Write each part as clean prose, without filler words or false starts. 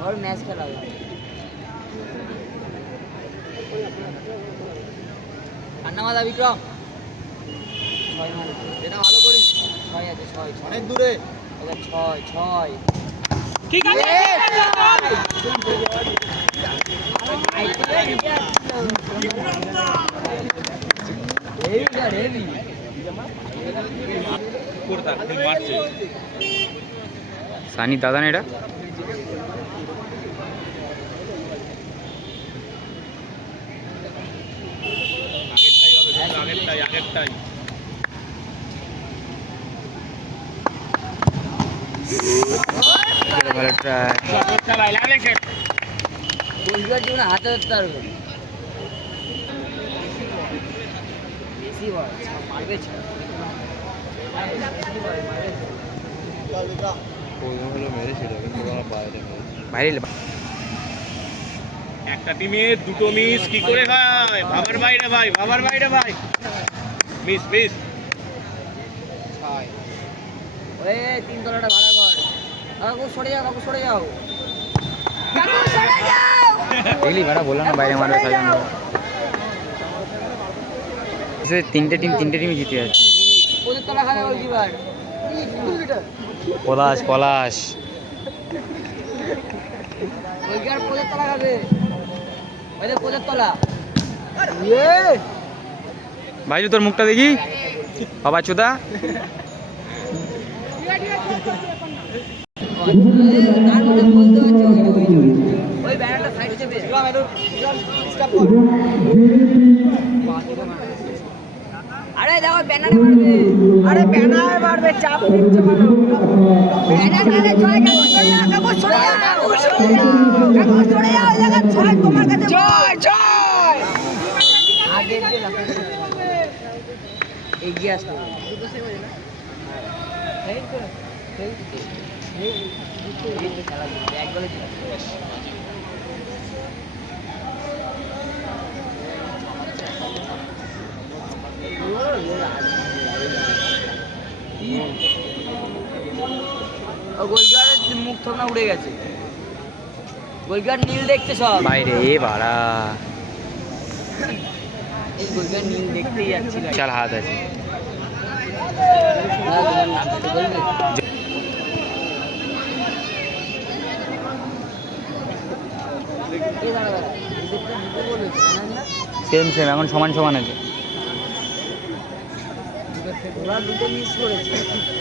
और मैच खेला ঠান্ডা মাথা বিক্রম ছয় মারে এটা ভালো করিস ছয় আছে ছয় অনেক দূরে এটা ছয় ছয় কি করে সানি দাদা না এটা ভালো ট্রাই গোলকিপার জীবনে হাতে ধরতে পারবে বেশি বড় মারবে বাইরে একটা টিমে দুটো মিস কি করে ভাই ভাবার বাইরে ভাই ভাবার বাইরে ভাই মিস মিস ছয় ওই তিন তলাটা ভাড়া কর কাকু সরে যাও কাকু সরে যাও কাকু সরে যাও দেখলি ভাড়া বললাম না বাইরে মারবে সাজান তিনটে টিমই জিতে যাচ্ছে ওদের তলা খাবে গোলকিপার পলাশ গোলকিপার ওদের তলা খাবে ওদের ওদের তলা ভাইজু তোর মুখটা দেখি বাবা চোদা ওই ব্যানারটা সাইড চেপে আরে দেখো ব্যানারে মারবে আরে ব্যানারে মারবে চাপ দিচ্ছে মারো ব্যানারে ছয় কাকু সরে যাও কাকু সরে যাও কাকু সরে যাও লাগা ছয় তোমার কাছে ছয় ছয় আগে এগিয়ে আসো দুটো সেভ হয়ে না এই তো এই তো খেলা এক গোলে জিতে গোলকিপারের মুখ থোকনা উড়ে গেছে গোলকিপার নীল দেখছে সব বাইরে এ বাড়া এই গোলকিপার নীল দেখতেই যাচ্ছিল চাল হাত আছে সেম এখন সমান আছে ওরা দুটো মিস করেছে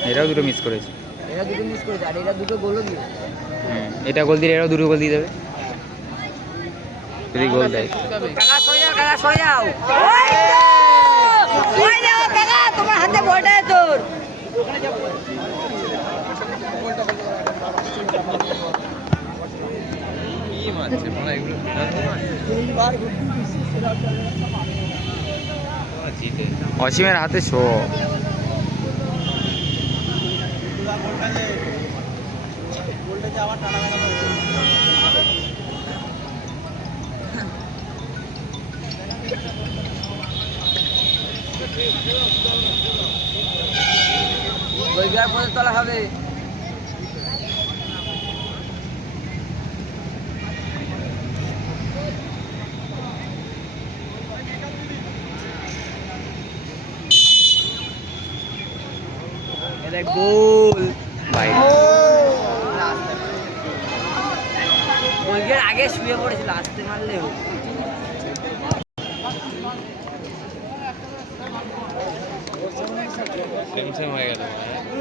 এরাও দুটো মিস করেছে এরা দুটো মিস করেছে আর এরা দুটো গোলও দিয়েছে এটা গোল দিলে এরাও দুটো গোল দিয়ে দেবে যদি গোল দেয় কাকা সরে যাও কাকা সরে যাও সরে যাও কাকা তোমার হাতে বলটা তোর অসীমের হাতে শো গোলকিপার পথে তোলা হবে গোল বাইরে গোলকিপার আগে শুয়ে পড়েছিল আসতে মারলেও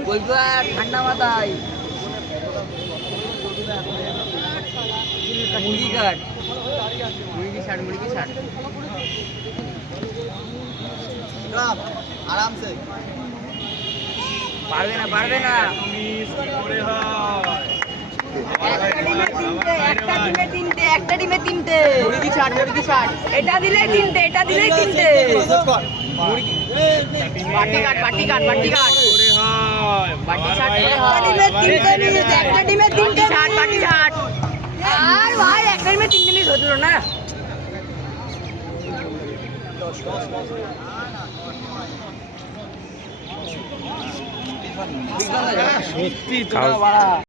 গোলকিপার ঠান্ডা মাথায় মুরগি কাট মুরগি ছাড় আরামসে পারবে না একটা টিমে তিনটে এটা দিলে তিনটে একটা টিমে তিনটে আর ভাই একটা টিমে তিনটে মিস হতো না সত্যি